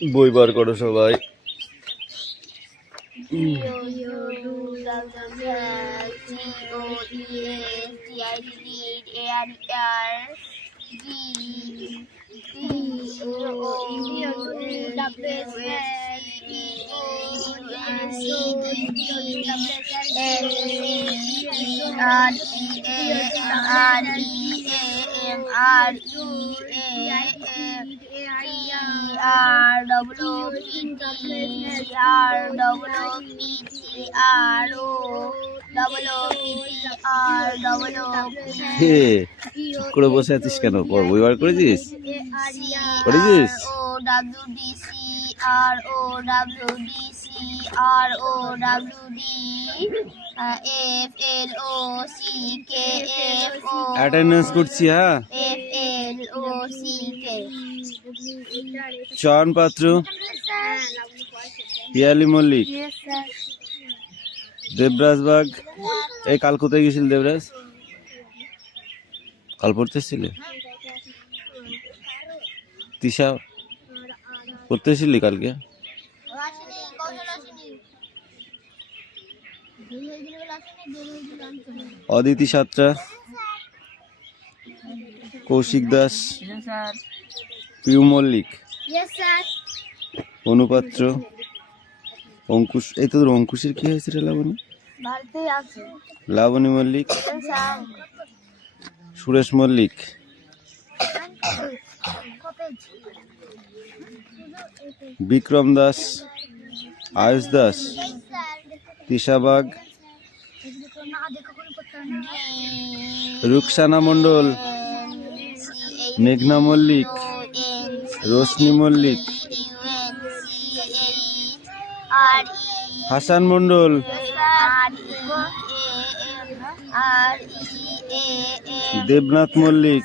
বই বার করো সবাই। চুপ করে বসে আছিস কেন? বই বার করেছিস? করেছিস? অ্যাটেন্ডেন্স করছি। হ্যাঁ, চয়ন পাত্র, পিয়ালি মল্লিক, দেবরাজ বাগ। এই কাল কোথায় গেছিল দেবরাজ? কাল পড়তে এসেছিলে? তিশা পড়তে এসেছিলি কালকে? অদিতি সাতরা, কৌশিক দাস, পিউ মল্লিক, অনুপাত্র, অঙ্কুশ। এই তোর অঙ্কুশের কি হয়েছে রে লাবণী? লাবণী মল্লিক, সুরেশ মল্লিক, বিক্রম দাস, আয়ুষ দাস, তিশা বাগ, রুকসানা মণ্ডল, মেঘনা মল্লিক, রোশনি মল্লিক, হাসান মণ্ডল, দেবনাথ মল্লিক।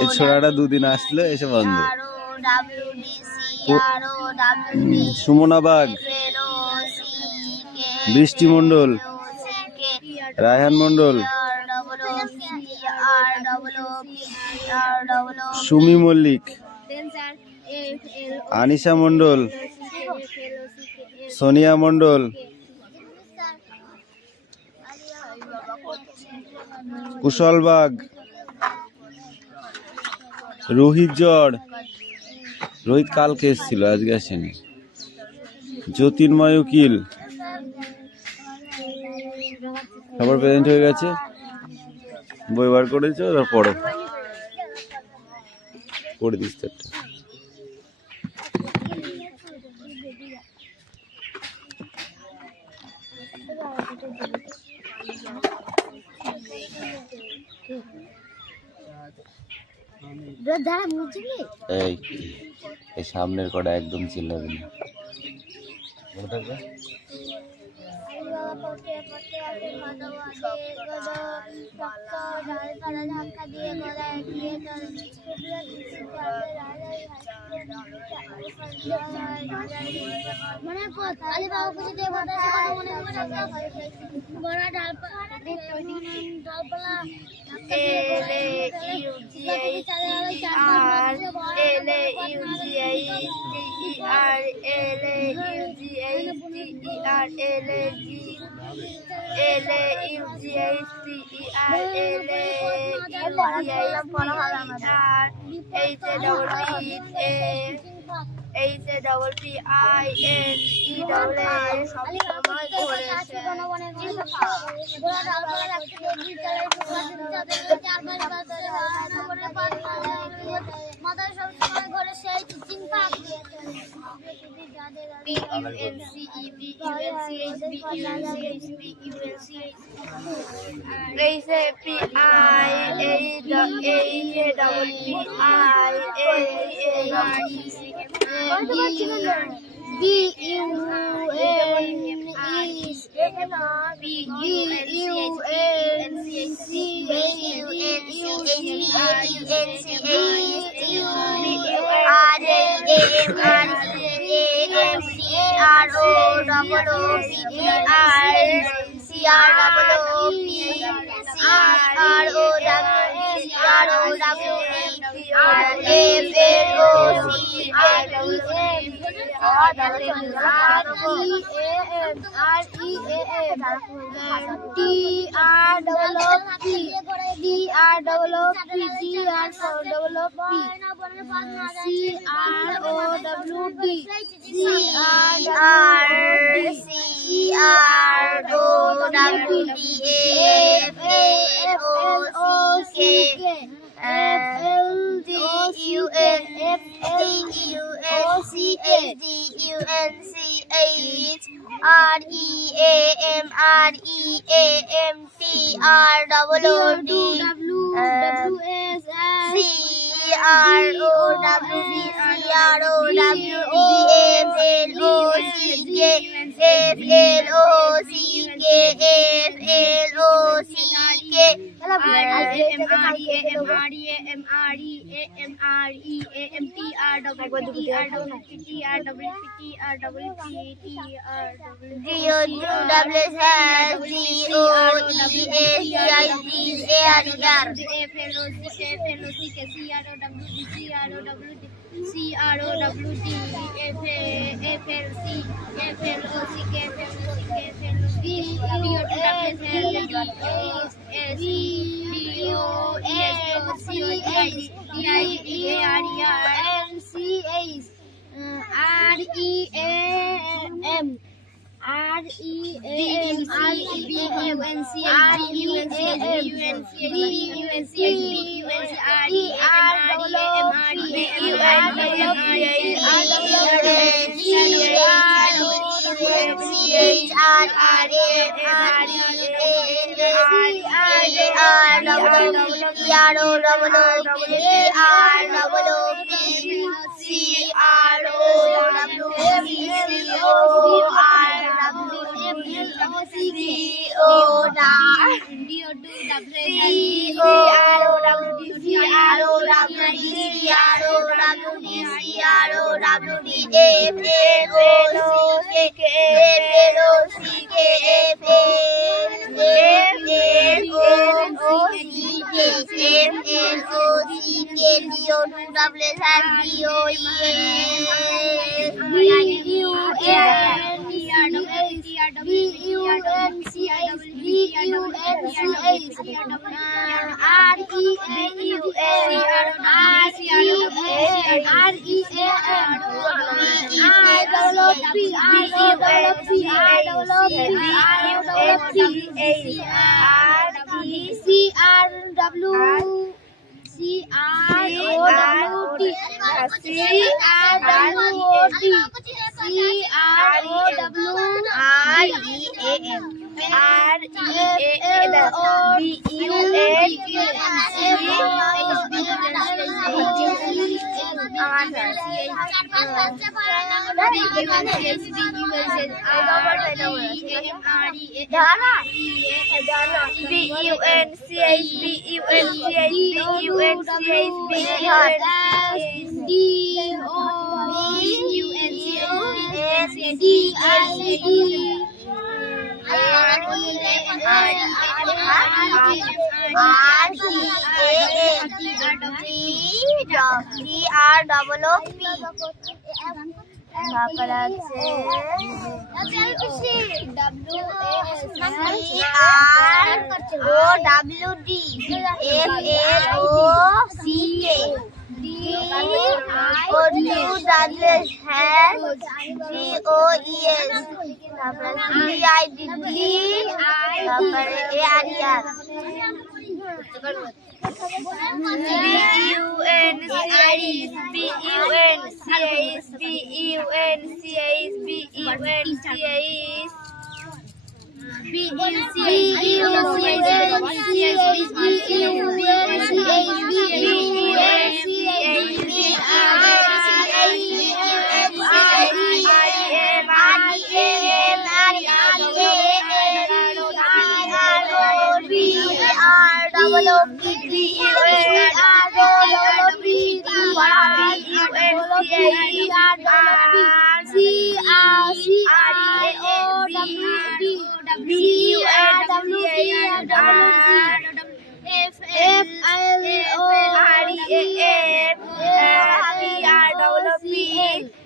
এই ছোড়াটা দুদিন আসলো, এসে বন্ধ। সুমনা বাগ, বৃষ্টি মণ্ডল, রায়হান মণ্ডল, সুমি মল্লিক, আনিশা মণ্ডল, সোনিয়া মণ্ডল, কুশল বাগ, রোহিত জড়। রোহিত কালকে এসেছিল, আজকে আসেনি। জ্যোতির্ময় উকিল। সবার প্রেজেন্ট হয়ে গেছে। বই বার করেছো, পড়ো। পড়ে দিস তো একটা। এই সামনের কটা একদম চিল্লাবে না।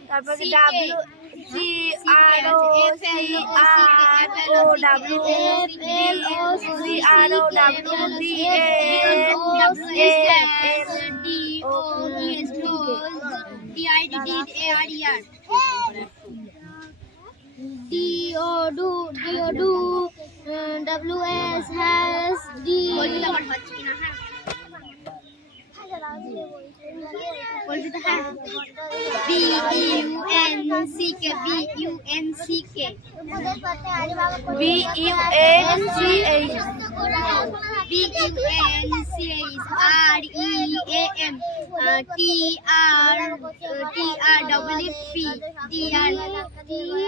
তারপরে W C R O C R O W C R O W D A D O S D I D D A R E R D O do W S hash D B U N C K B U N C K B U N C H B U N C H R E A M T R W P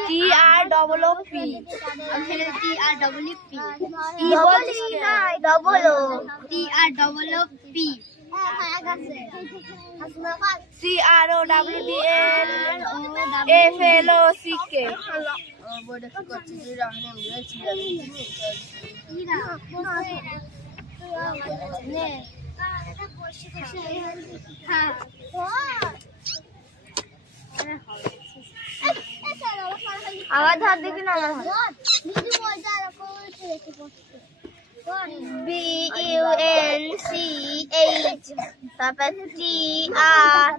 T R double O P T R W P E বলছিস না double O T R double P C R O W D L F L O C K আবার ধর দেখি না আমার B U N C H তারপর T R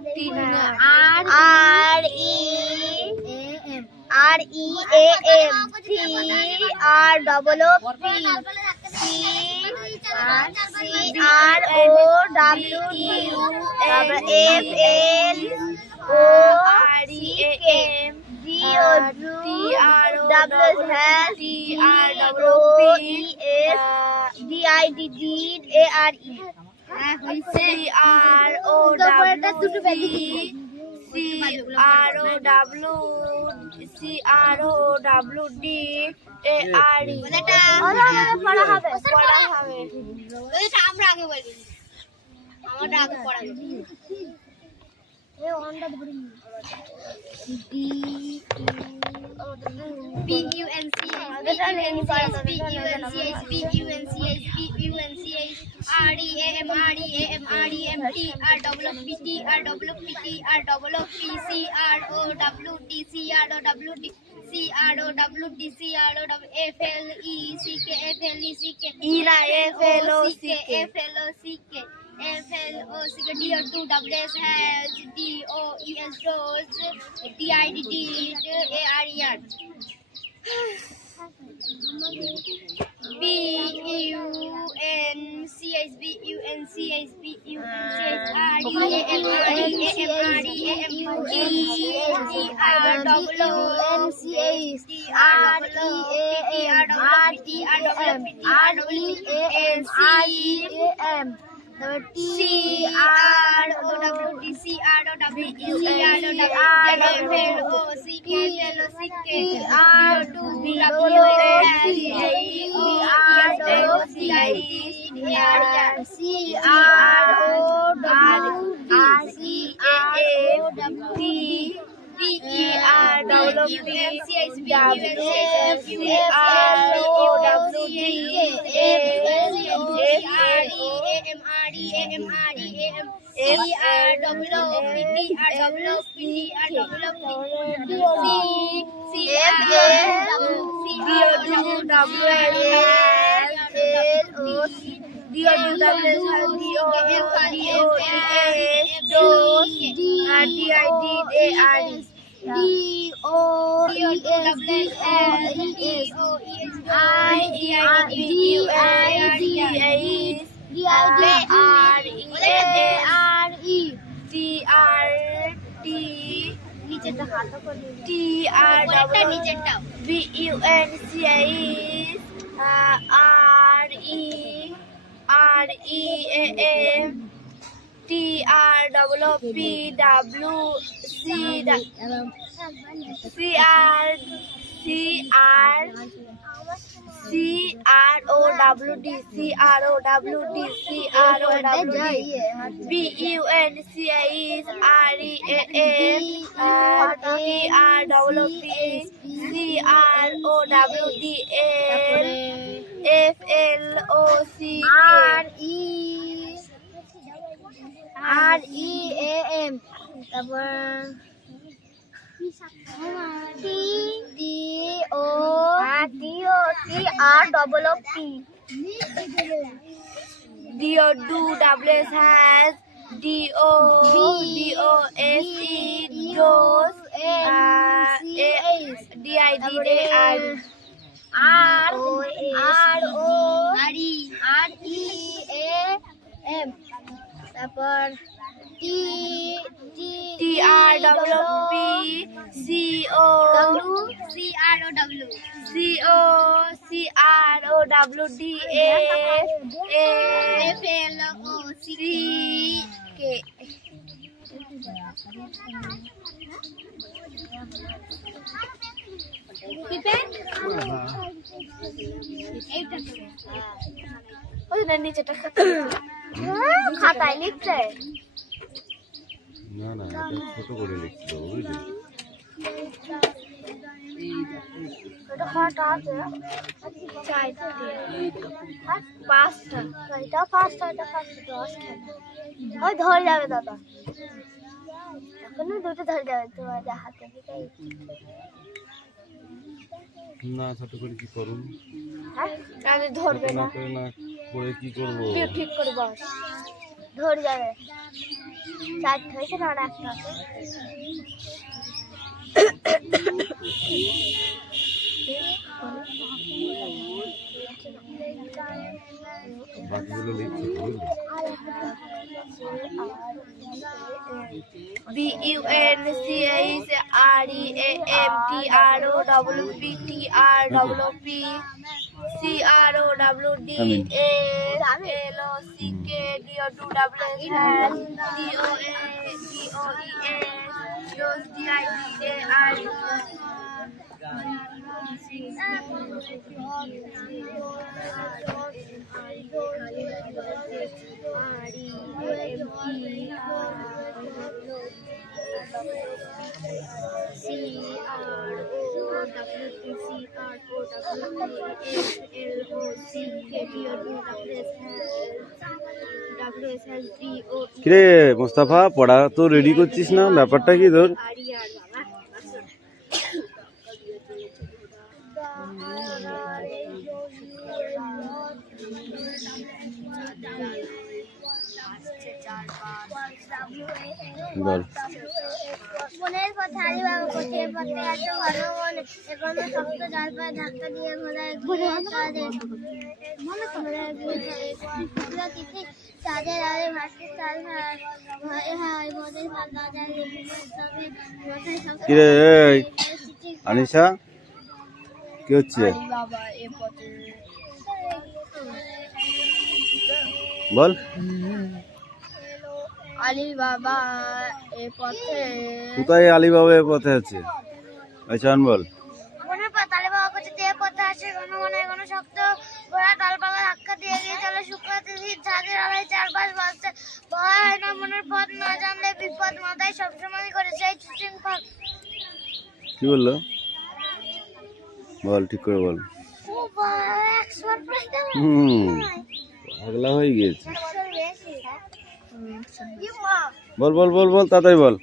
R E A M C R double O P C R O W U তারপর F L O C M D O T R W hash T R double O P S D I D D A R E C R O W C R O W C R O W D A R E পড়া হবে আমরা আগে বলি আমারটা আগে পড়া B U N C H B U N C H B U N C H B U N C H B U N C H R E A M R E A M R E M T R W P T R W P T R W P C R O W D C R O W D C R O W D C R O W F L E C K F L E C K ই না F L O C K F L O C K F L O C K D O 2 W S has D O E S Rose D I D D A R E R B U N C H B U N C H B U N C H R E A M R E A M R E A M T R W N C H D R E A M R E R W P T R W N C M C R O W D C R O W D C R O W F L O C K F L O C K R 2 W S C A O R O C I D R C R O W R C A W P B E R W P C H B U N C H U R O W D F L O C R E A M R E A M R E A M C R W O P T R W O P T R W O P C F W C R W W L O D O W D O D O S D I D A R D O E S D S I E I D I D S D I D R E A R E T R T नीचे तो हाथों को T R B U N C H R E A M T R W P W C O W D C R O W D C R O W D B U N C H R E A M T R W P C R O W D L F L O C K R E A M তারপর has DOSE DIDAR REAM তারপর TRWP CROWD FLOCK নিচেটা খাতায় লিখছে না না এটা ছোট করে লিখতে হবে বুঝলি এটা খাতা আছে পাঁচটা এটা পাঁচটা এটা পাঁচটা দশটা ওই ধরে যাবে দাদা এখনো দুটো ধরে যাবে তোমার হাতে না ছোট করে কি করুন হ্যাঁ ধরবে না না করে কি করবো ঠিক করে বস ধরে যাবে চারটে হয়েছে না আর একটা আছে বাকিগুলো লিখতে বুঝলি কিরে মোস্তাফা পড়া তো রেডি করছিস না ব্যাপারটা কি তোর বল মনের কথা আরে বাবা কোথায় পড়তে এত ভালো মনে এখনো শক্ত জাল পায়ে ধাক্কা দিয়ে ঘোড়ায় ঘুরে কাজে মনে করে তিথি চাঁদের আরে ভাসতে চাল হয় হয় মদের পাতা যায় তবে মাথায় শক্ত কিরে এই আনিশা কি হচ্ছে বাবা এ পথে বল আলী বাবা এ পথে কোথায় আলিবাবা এ পথে আছে আচ্ছা বল মনের কথা আরে বাবা কোথায় পথে আসে ঘন ঘন ঘন শক্ত ঘোড়া ডালপালা ধাক্কা দিয়ে গিয়ে চলে শুক্রাতে চাঁদের আড়াই চারপাশ বাজছে ভয় হয় না মনের পথ না জানলে বিপদ মাথায় সবসময় করে সেই চুচিং ফাঁক কি বললো বল ঠিক করে বল ও বাবা 100 প্রশ্ন পাগলা হয়ে গিয়েছে বেশি বল বল বল বল তাড়াতাড়ি বল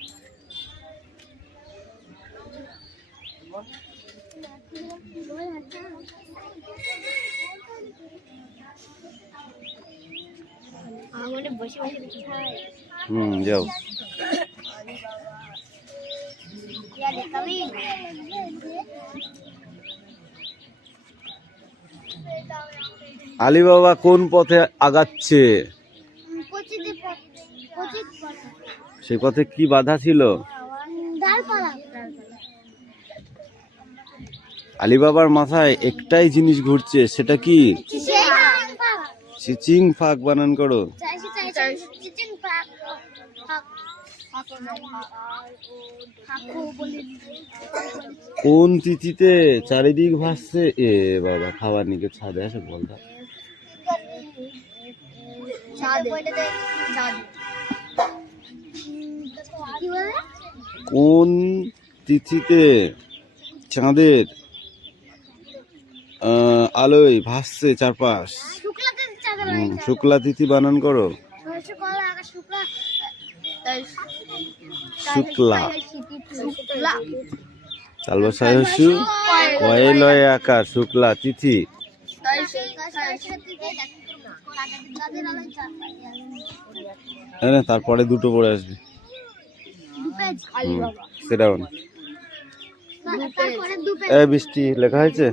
আমাদের বসে বসে কোথায় যাও আলিবাবা কোন পথে আগাচ্ছে সেই পথে কি বাধা ছিল আলিবাবার মাথায় একটাই জিনিস ঘুরছে সেটা কি চিচিং ফাঁক বানান করো কোন তিথিতে চারিদিক ভাসছে এ বাবা খাবার নিকে ছাদে আসে বলতা কোন তিথিতে চাঁদের আলোয় ভাসছে চারপাশ শুক্লা তিথি বানান করো শুক্লা। শুক্লা। তালবসায় হস্যু কয়ে লয়ে আকার শুক্লা তিথি। তারপরে দুটো পড়ে আসবে। সেটা এ বৃষ্টি লেখা হয়েছে,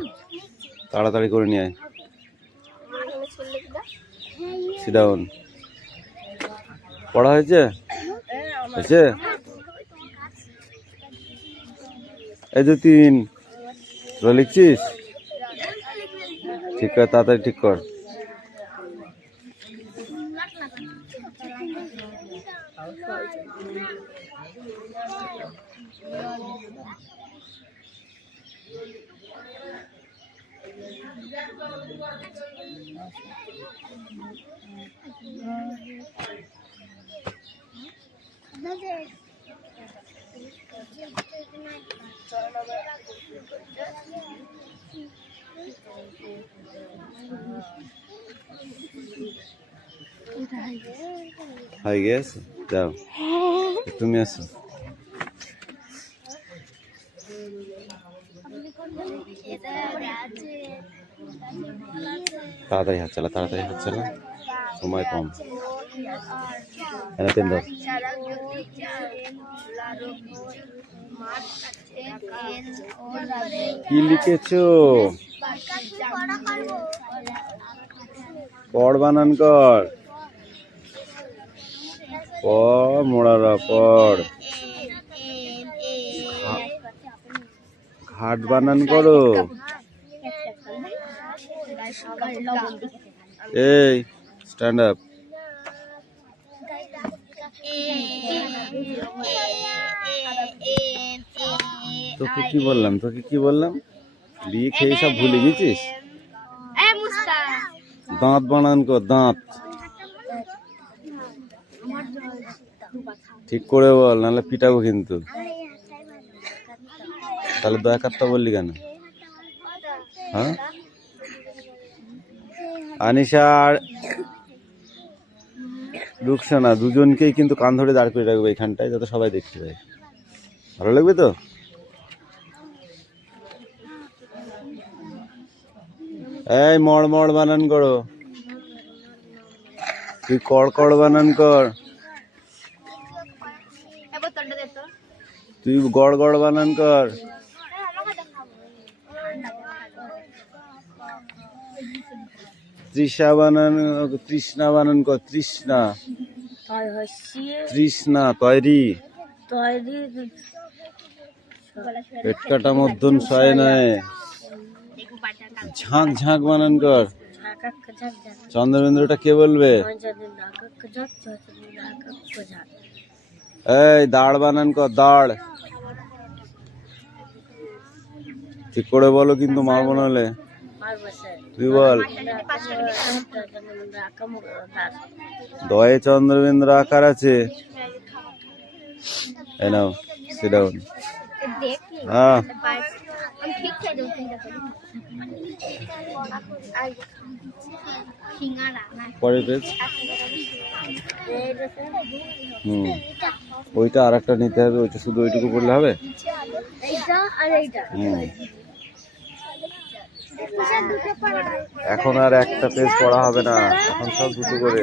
তাড়াতাড়ি করে নিয়ে আয়। সিডাউন পড়া হয়েছে হয়েছে। এই যে 3 লিখছিস, ঠিক কর, তাড়াতাড়ি ঠিক কর। হয়ে গেছে, যাও তুমি আসো। তাড়াতাড়ি হাত চালা, তাড়াতাড়ি হাত চালা, সময় কম। কি লিখেছো? পড় বানান কর, পড় মোড়ারা পড়। ঘাট বানান করো। এই স্ট্যান্ড আপ। তোকে কি বললাম লিখে সব ভুলে গেছিস। দাঁত বানান কর, দাঁত ঠিক করে বল, নাহলে পিটাবো কিন্তু। তাহলে দয়া কাটটা বললি কেন? হ্যাঁ, আনিশা আর রুকসানা দুজনকেই কিন্তু কান ধরে দাঁড় করে রাখবে এখানটায়, যাতে সবাই দেখতে পায়। ভালো লাগবে তো? এই মড় মড় বানান করো, তুই কড় বানান কর, তুই গড় বানান কর। তৃষ্ণা বানান কর, তৃষ্ণা তৈরি। পেট কাটা মধ্যন শয় নয়। ঝাঁক বানান কর। চন্দ্রবিন্দুটা কে বলবে? এই দাঁড় বানান কর, দাঁড় ঠিক করে বলো কিন্তু মারবো নাহলে। তুই বল। দয়ে চন্দ্রবিন্দু আকার আছে। এই নাও, সিট ডাউন। হ্যাঁ, পরের পেজ। ওইটা আর একটা নিতে হবে, ওইটা শুধু ওইটুকু পড়লে হবে। এখন আর একটা পেজ পড়া হবে না, এখন সব দুটো করে।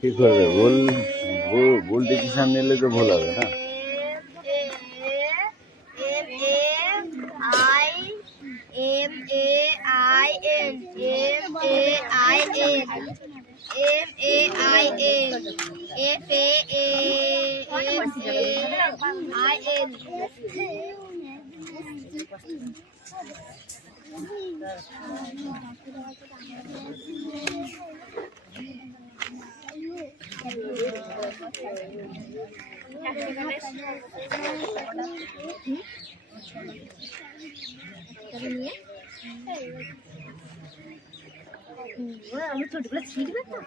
কি করবে? ভুল ডিসিশন নিলে তো ভুল হবে না। আমি ছোটগুলো ছিঁড়বে তো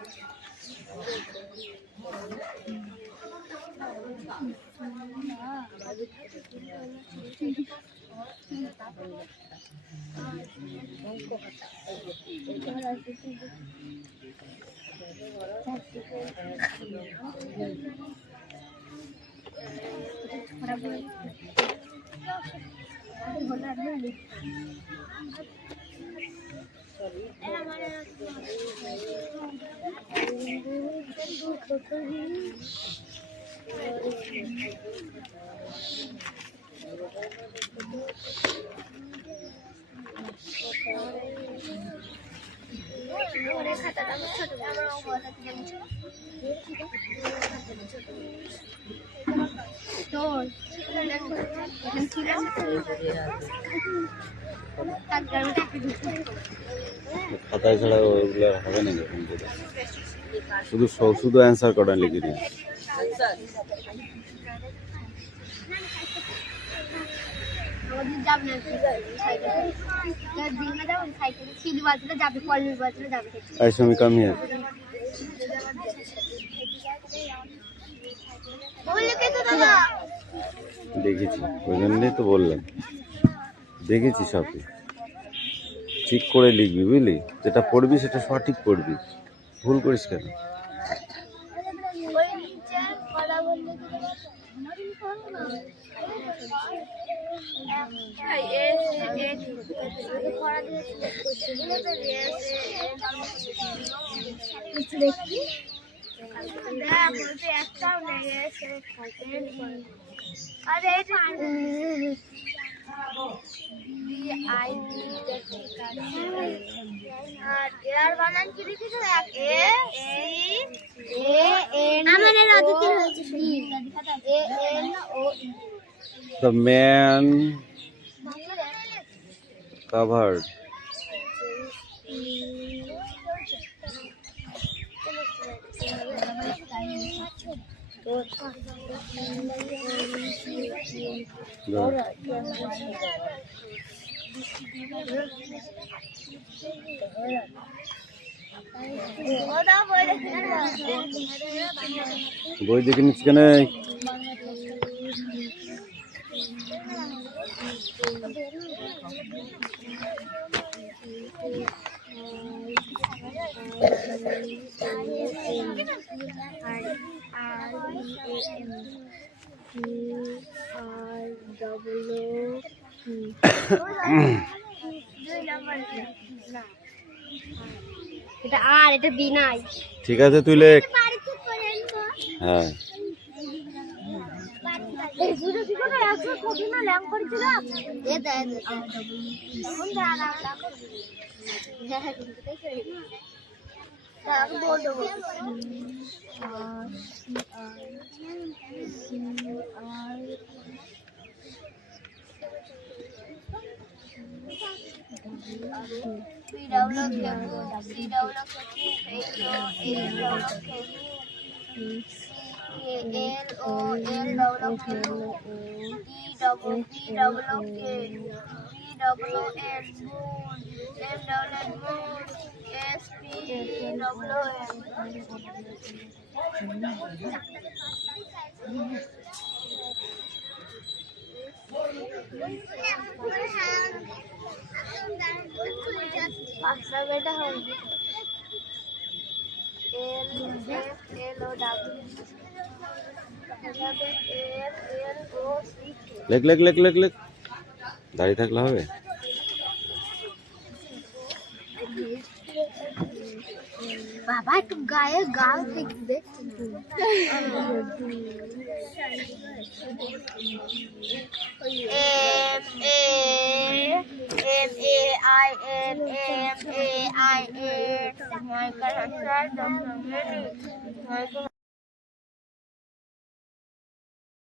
খাতায় ছাড়া ওগুলো হবে না, শুধু শুধু অ্যান্সার করা লিখে দিন। আমি কাম হিয়ার। দেখেছি, ওই জন্যই তো বললাম, দেখেছি সবই। ঠিক করে লিখবি বুঝলি, যেটা পড়বি সেটা সঠিক পড়বি, ভুল করিস কেন? The man covered বই দেখে নিচ্ছি কেন? এটা আর এটা বি নাই। ঠিক আছে তুই লেখ। হ্যাঁ লেখ লেখ লেখ লেখ লেখ, দাঁড়িয়ে থাকলে হবে? বাবা একটু গায়ে গাল দেখবে।